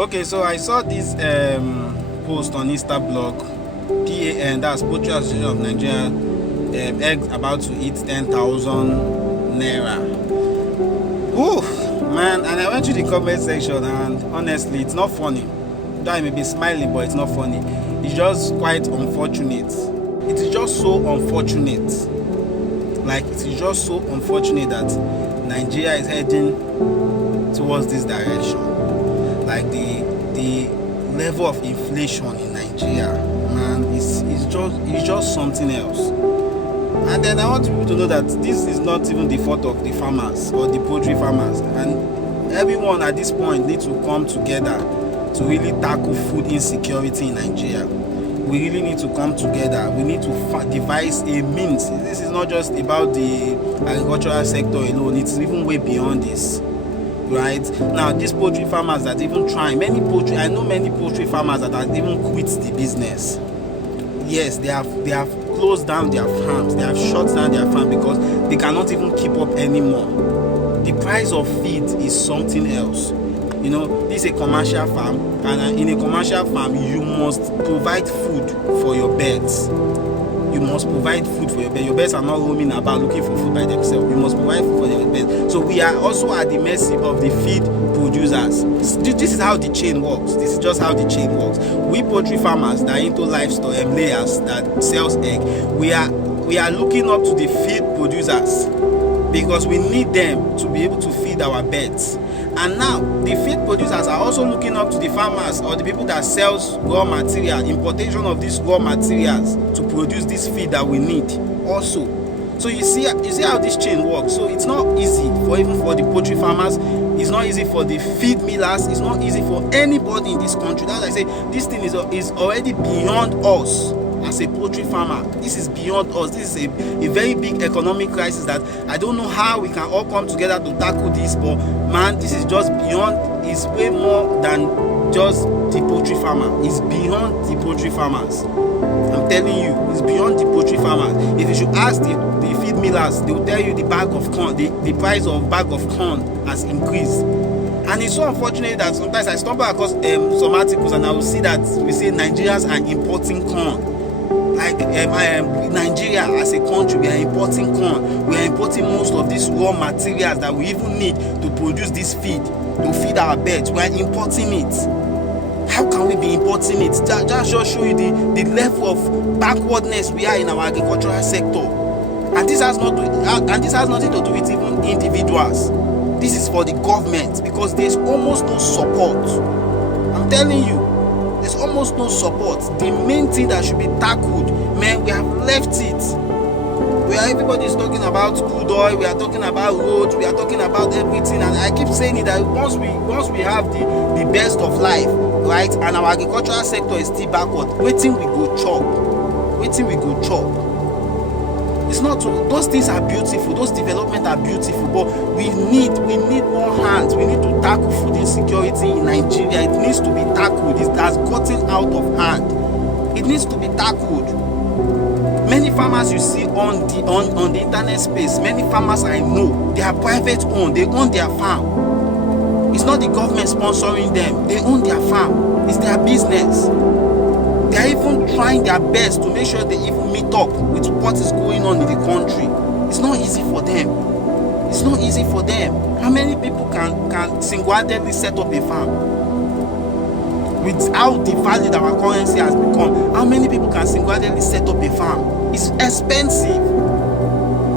Okay, so I saw this post on Instablog. PAN, that's Poultry Association of Nigeria. Eggs about to eat 10,000 naira. Ooh, man! And I went to the comment section, and honestly, it's not funny. Though I may be smiling, but it's not funny. It's just quite unfortunate. It is just so unfortunate. Like, it is just so unfortunate that Nigeria is heading towards this direction. Like the level of inflation in Nigeria, man, is just something else. And then I want people to know that this is not even the fault of the farmers or the poultry farmers, and everyone at this point needs to come together to really tackle food insecurity in Nigeria. We really need to come together. We need to devise a means. This is not just about the agricultural sector alone. It's even way beyond this. Right now, these poultry farmers that even try, I know many poultry farmers that have even quit the business. Yes, they have closed down their farms, they have shut down their farm because they cannot even keep up anymore. The price of feed is something else. You know, this is a commercial farm, and in a commercial farm, you must provide food for your birds. You must provide food for your birds. Your birds are not roaming about looking for food by themselves. You must provide food for your birds. So we are also at the mercy of the feed producers. This is how the chain works. This is just how the chain works. We poultry farmers that are into livestock and layers that sells egg, we are looking up to the feed producers because we need them to be able to feed our birds. And now the feed producers are also looking up to the farmers or the people that sells raw material, importation of these raw materials to produce this feed that we need also. So you see how this chain works. So it's not easy even for the poultry farmers. It's not easy for the feed millers. It's not easy for anybody in this country. That's why I say this thing is already beyond us. As a poultry farmer, this is beyond us. This is a very big economic crisis that I don't know how we can all come together to tackle this, but man, this is just beyond. It's way more than just the poultry farmer. It's beyond the poultry farmers. I'm telling you, it's beyond the poultry farmers. If you should ask the feed millers, they will tell you the bag of corn, the price of bag of corn has increased. And it's so unfortunate that sometimes I stumble across some articles and I will see that we say Nigerians are importing corn. Like Nigeria as a country, we are importing corn. We are importing most of these raw materials that we even need to produce this feed, to feed our birds. We are importing it. How can we be importing it? Just show you the level of backwardness we are in our agricultural sector. And this has nothing to do with even individuals. This is for the government because there's almost no support. I'm telling you. There's almost no support. The main thing that should be tackled, man, we have left it. Everybody is talking about crude oil, we are talking about roads, we are talking about everything, and I keep saying it that once we have the best of life, right, and our agricultural sector is still backward, waiting we go chop. It's not true. Those things are beautiful, those developments are beautiful, but we need more hands. We need to tackle food insecurity in Nigeria. It needs to be tackled. It has gotten out of hand. It needs to be tackled. Many farmers you see on the internet space, many farmers I know, they are private owned. They own their farm. It's not the government sponsoring them. They own their farm. It's their business. They are even trying their best to make sure they even meet up with what is going on in the country. It's not easy for them. It's not easy for them. How many people can single-handedly set up a farm? With how devalued our currency has become, how many people can single-handedly set up a farm? It's expensive.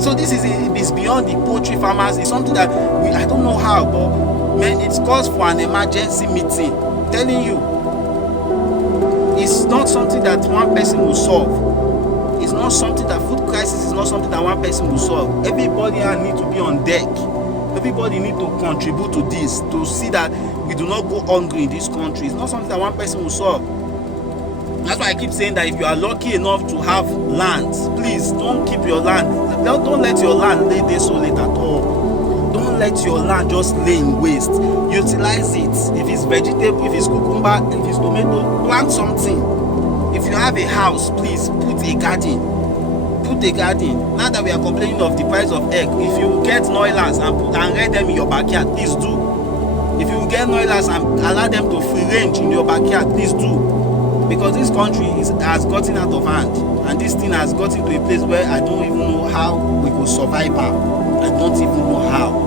So this is beyond the poultry farmers. It's something that I don't know how, but man, it's calls for an emergency meeting. I'm telling you. It's not something that one person will solve. It's not something that food crisis is not something that one person will solve. Everybody need to be on deck. Everybody need to contribute to this to see that we do not go hungry in this country. It's not something that one person will solve. That's why I keep saying that if you are lucky enough to have land, please don't keep your land. Don't let your land lay desolate at all. Don't let your land just lay in waste. Utilize it. If it's vegetable, if it's cucumber, if it's tomato, plant something. If you have a house, please put a garden. Now that we are complaining of the price of egg, if you get noilands and rear them in your backyard, please do. If you get noilers and allow them to free range in your backyard, please do, because this country has gotten out of hand, and this thing has gotten to a place where I don't even know how we could survive. I don't even know how.